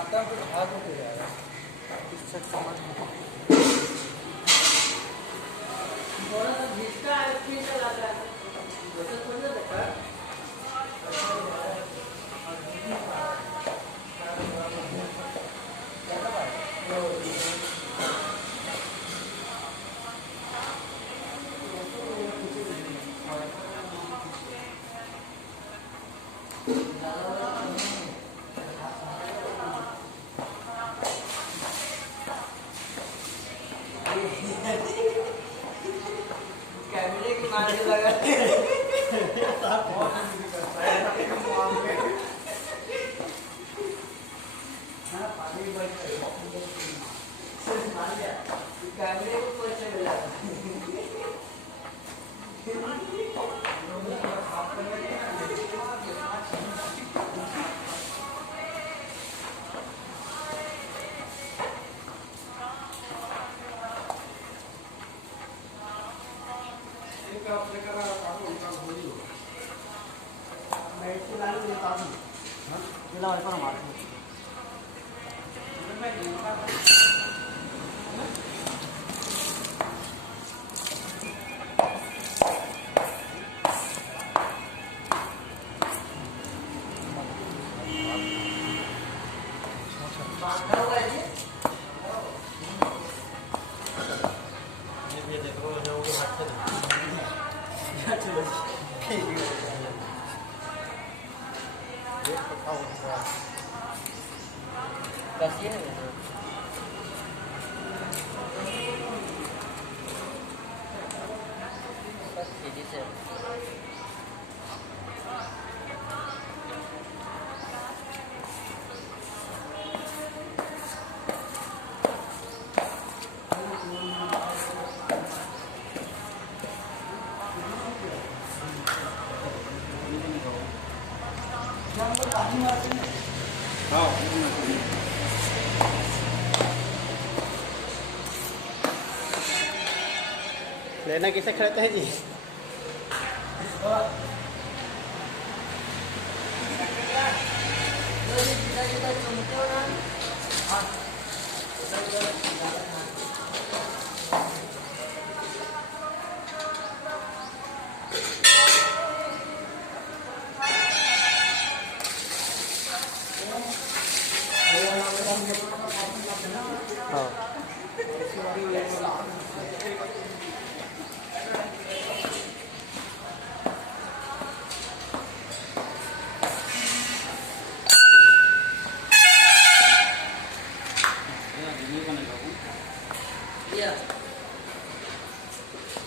आता कुछ भाग हो जाएगा इस सब सामान थोड़ा सा घिसका है फिर चला जाता है वैसे थोड़ी ना देखा कैमरे की मारने लगा कैमरे को पैसे मिला कैसी है बस तेजी से लेना किसे खरीदते हैं जी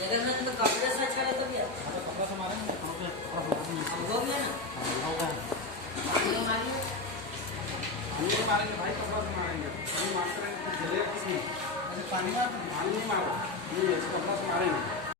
जगन्नाथ में कपड़े सच करे तो क्या कपड़ा से मारेंगे हमको भी है ना हमको मारिए हम नहीं मारेंगे भाई कपड़ा से मारेंगे हम मारते रहेंगे तो जलेगा किस में पानी नहीं मारो नहीं कपड़ा से मारेंगे